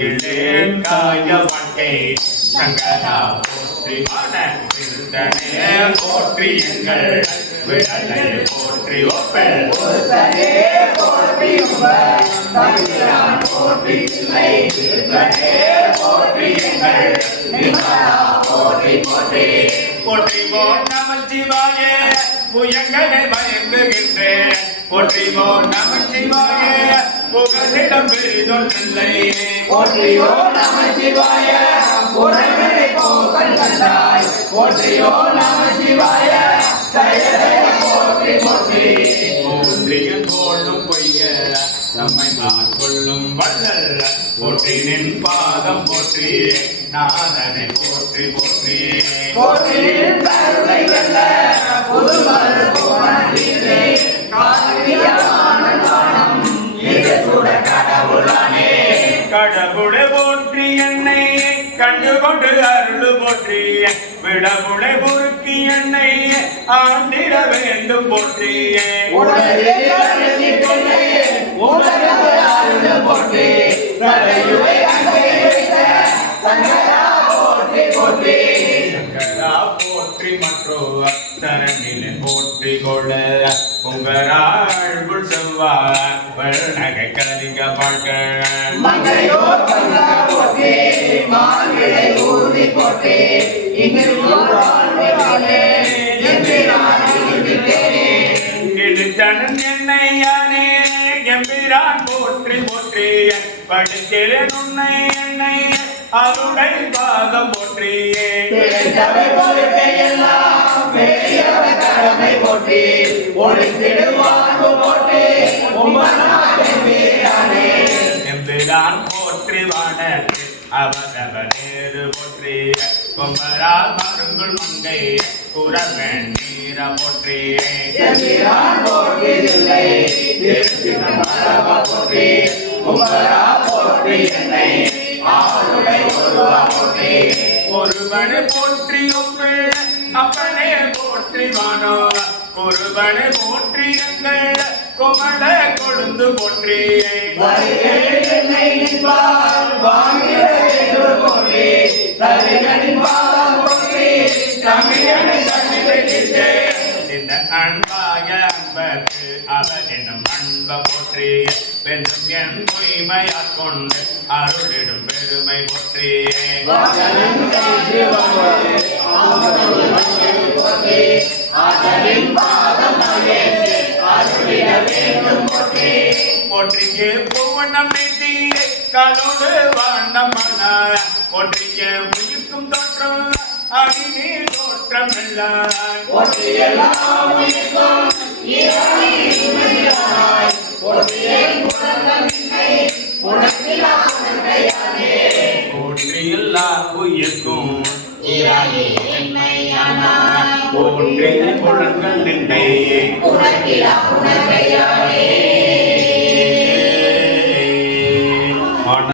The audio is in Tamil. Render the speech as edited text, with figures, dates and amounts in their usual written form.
கிளேன் காய வட்டை சங்கரா போற்றி மனே போற்றி எங்கள் விடலை போற்றி ஒப்பல் போற்றி போற்றி போற்றி எங்கள் போற்றி போற்றி போற்றிவோம் நமச்சிவாய புயங்களை பயங்குகின்றேன் போற்றிவோம் நமச்சிவாய புகழிடம் பெரிதொன்றில்லை போற்றியோம் நமச்சிவாய புறவினை போக்கல் கண்டாய் போற்றியோம் நமச்சிவாய செயலை போற்றி போற்றி போற்றியின் தோளும் பொய்ய நம்மை கொள்ளும் வள்ளல் போற்றி நின் பாதம் போற்றி நாதனை போற்றி போற்றி போற்றி நின் கருணை வெல்ல புதுமரு போனே காவியான நாணம் இது சுட கடவுளானே கடவுளை போற்றி என்னை கண்டு கொண்டு அருள் போற்றி விடமுளை பொறுக்கி என்னை ஆண்டிட வேண்டும் போற்றி போற்றி மற்றோ சரணிலே போற்றி கொள்ள உங்கராழ்வுள் செவ்வாய் நகை கலிக பார்க்க மங்கையோர் போற்றி மாவிளை ஊதி போற்றி இங்கு என்னையானே எம்பிரான் போற்றி போற்றி படிக்கிறேன் உன்னை என்னை அருளை பாதம் போற்றியே கடமை போற்றி போற்றி எம்பிரான் போற்றி வானத்து அவதவனேறு போற்றி கொம்பரா மருங்குள் மங்கை குரவன் நீர போற்றி ஒருவனை போற்றி ஒப்பிள் அப்பனே போற்றி வானோ ஒருவனை போற்றி எங்கள் கொமட கொழுந்து போற்றி இந்த அன்பாய அன்பக்கு அவரிடம் அன்ப போற்றி வென்றும் என் பொய்மையா கொண்டு அருளிடும் பெருமை போற்றி போற்றிக்கு பூவண்ணம் நீட்டியை காலோடு வாண்டம் போற்றிய உயிர்க்கும் தோற்றம் அடிநீ தோற்றம் எல்லாம் போற்றியல்லா உயிர்க்கும் போற்றி குழந்கள் நின்னை